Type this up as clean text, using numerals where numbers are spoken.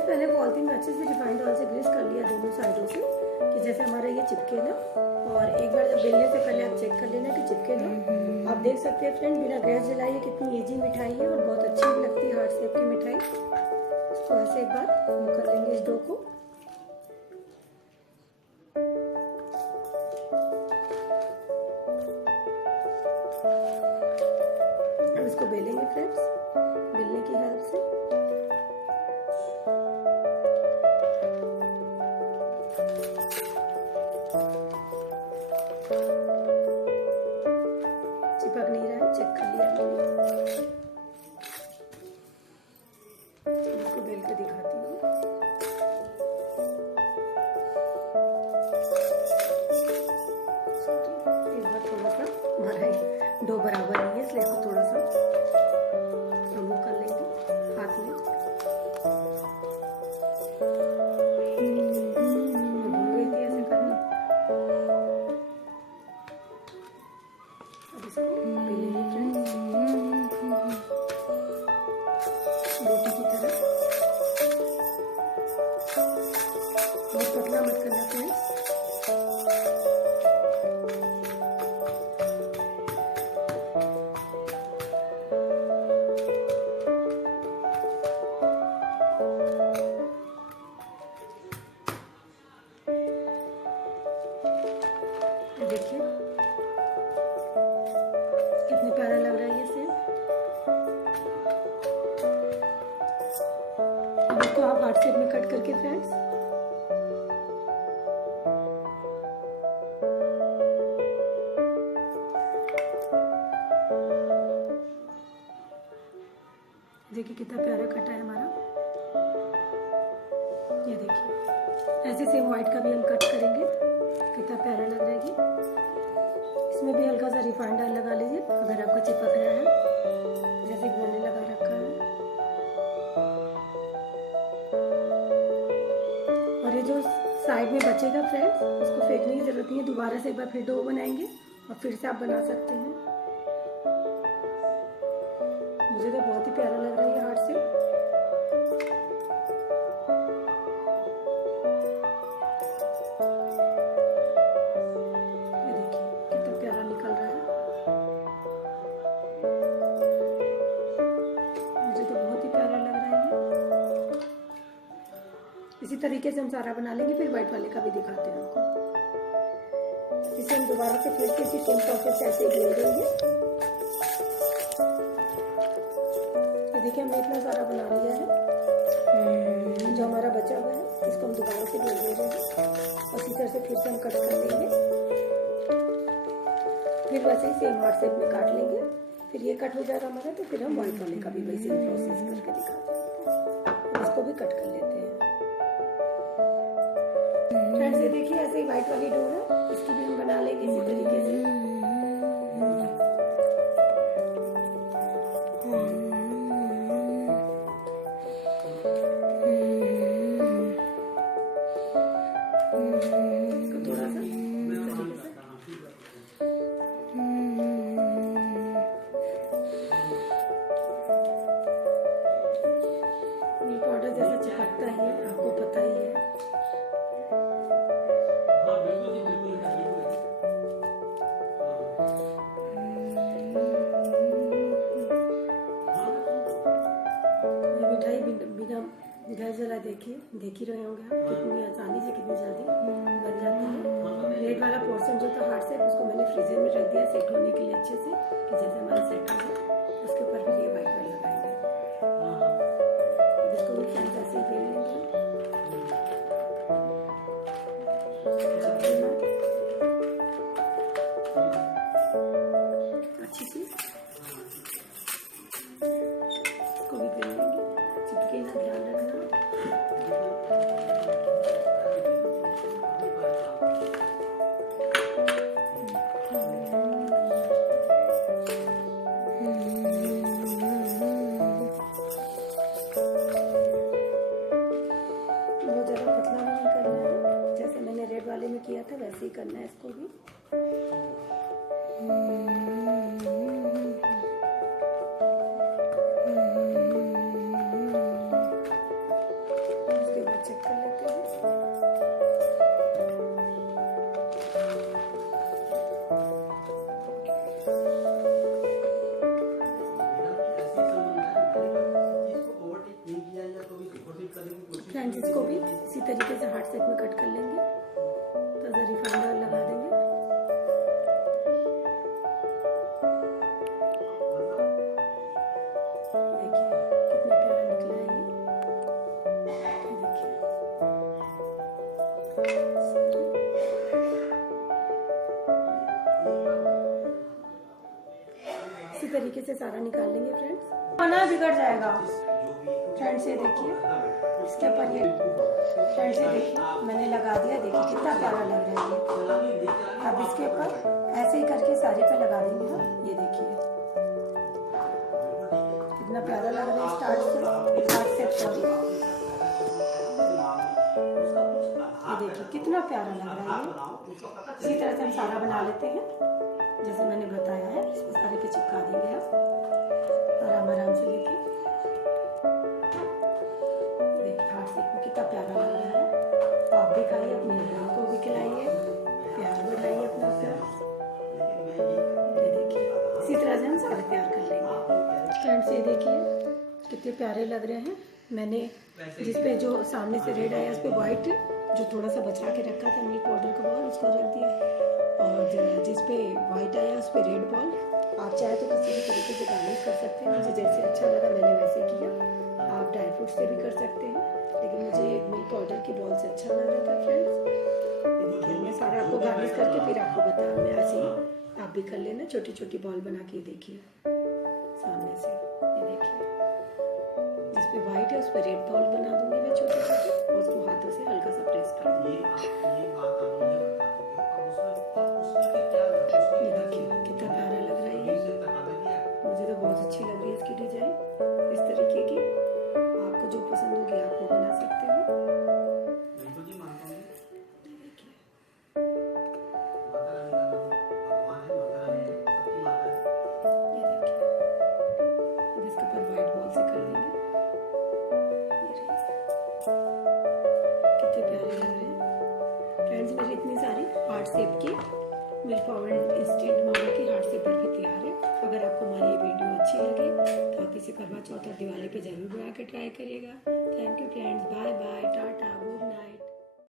Friends पहले polythene में अच्छे से रिफाइंड ऑयल से ग्रीस कर लिया दोनों साइडों से कि जैसे हमारा ये चिपके ना। और एक बार जब बेलने से पहले आप चेक कर लेना कि चिपके ना। आप देख सकते हैं फ्रेंड बिना गैस जलाए कितनी इजी मिठाई है और बहुत अच्छी भी लगती है हार्ट शेप की मिठाई। इसको ऐसे एक बार वो कर लेंगे इस डो को। अब इसको बेलेंगे फ्रेंड्स बेलने की हेल्प से। चिपक नहीं रहा है, चेक कर लिया मैंने। इसको बेल के दिखाती हूँ। एक बार थोड़ा सा हमारा डो बराबर नहीं है इसलिए इसको थोड़ा सा रिमूव कर लेंगे हाथ में। भूल गई थी ऐसे करना। अब इसको बेलेंगे फ्रेंड्स रोटी की तरह। बहुत पतला मत करना फ्रेंड्स। देखिए कितने प्यारा लग रहा है ये सेब। अब इसको आप हार्ट शेप में कट करके फ्रेंड्स देखिए कितना प्यारा कटा है हमारा। ये देखिए ऐसे सेम व्हाइट का भी हम कट करेंगे। कितना प्यारा लग रहा है ये। इसमें भी हल्का सा रिफाइंड ऑयल लगा लीजिए अगर आपको चिपक रहा है जैसे कि मैंने लगा रखा है। और ये जो साइड में बचेगा फ्रेंड्स उसको फेंकने की जरूरत नहीं है। दोबारा से एक बार फिर डो बनाएंगे और फिर से आप बना सकते हैं। मुझे तो बहुत ही प्यारा लग रहा है ये हार्ट से। ये देखिए कितना प्यारा निकल रहा है। मुझे तो बहुत ही प्यारा लग रहा है ये। इसी तरीके से हम सारा बना लेंगे फिर व्हाइट वाले का भी दिखाते हैं आपको। इसे हम दोबारा से फिर से इसी सेम प्रोसेस से ऐसे ही बेल देंगे। देखिए हमने इतना सारा बना लिया है। जो हमारा बचा हुआ है इसको हम दोबारा से बेल दे रहे हैं और इसी तरह से फिर से हम कट कर लेंगे। फिर वैसे ही सेम हार्ट शेप में काट लेंगे। फिर ये कट हो जाएगा हमारा तो फिर हम व्हाइट वाले का भी वैसे ही प्रोसेस करके दिखाते हैं। इसको भी कट कर लेते हैं फ्रेंड्स। ये देखिए ऐसे ही व्हाइट वाली डो है इसकी भी हम बना लेंगे इसी तरीके से। थोड़ा सा ये पाउडर जैसा चिपकता ही है आपको पता ही है। ये मिठाई बिना गैस जला देख ही रहे होंगे आप कितनी आसानी से कितनी जल्दी बन जाती है। रेड वाला पोर्शन जो था हार्ट शेप उसको मैंने फ्रीजर में रख दिया सेट होने के लिए अच्छे से कि जैसे हमारा सेट हो जाए उसके ऊपर फिर ये व्हाइट वाला लगाएंगे। इसको भी फ्रेंड्स ऐसे ही बेल लेंगे अच्छी सी। इसको भी बेल लेंगे चिपके ना, ध्यान रखना। फ्रेंड्स इसको भी इसी तरीके से हार्ट शेप में कट कर लेंगे। ताज़ा रिफाइंड ऑयल लगा देंगे। इसी तरीके से सारा निकाल लेंगे फ्रेंड्स, खाना बिगड़ जाएगा। फ्रेंड्स ये देखिए, इसके ऊपर ये फ्रेंड्स ये देखिए मैंने लगा दिया। देखिए कितना प्यारा लग रहा है ये। अब इसके ऊपर ऐसे ही करके सारे पे लगा देंगे हम। ये देखिए कितना प्यारा लग रहा है। स्टार्ट से सॉरी, ये देखिए कितना प्यारा लग रहा है ये। इसी तरह से हम सारा बना लेते हैं जैसे मैंने बताया है। इसको सारे पे चिपका देंगे आप आराम से लेके। देखिए हार्ट शेप में कितना प्यारा लग रहा है। तो आप भी खाइए, अपने बहनों को भी खिलाइए, प्यार बढ़ाइए अपना प्यार। ये देखिए इसी तरह से हम सारे तैयार कर लेंगे। फ्रेंड्स ये देखिए कितने प्यारे लग रहे हैं। मैंने जिस पे जो सामने से रेड आया उस पर व्हाइट जो थोड़ा सा बचा के रखा था मिल्क पाउडर का बॉल उसको रख दिया, और जिस पे व्हाइट आया उस पर रेड बॉल। आप चाहे तो किसी भी तरीके से गार्निश कर सकते हैं। मुझे जैसे अच्छा लगा मैंने वैसे किया। आप ड्राई फ्रूट से भी कर सकते हैं, लेकिन मुझे मिल्क पाउडर की बॉल से अच्छा लग रहा था फ्रेंड्स। देखिए मैं सारा आपको गार्निश करके फिर आपको बताया। मैं ऐसे ही आप भी कर लेना, छोटी छोटी बॉल बना के। देखिए सामने से ये देखिए जिस पे व्हाइट है उस पर रेड बॉल बना दूंगी मैं छोटे छोटे, और उसको हाथों से हल्का सा प्रेस कर दूंगी। ये देखिए कितना प्यारा लग रहा है ये। मुझे तो बहुत अच्छी लग रही है इसकी डिजाइन। इस तरीके की आपको जो पसंद होगी आप वो बना सकते हो। इसके ऊपर व्हाइट बॉल से कर देंगे। कितने प्यारे लग रहे हैं फ्रेंड्स। मेरी इतनी सारी हार्ट शेप की मिल्क पाउडर इंस्टेंट मावा की हार्ट शेप बर्फी तैयार है। अगर आपको हमारी ये वीडियो अच्छी लगे तो आप इसे करवा चौथ और दिवाली पे जरूर बना के ट्राई करिएगा। Thank you friends, bye bye, टाटा, गुड नाइट।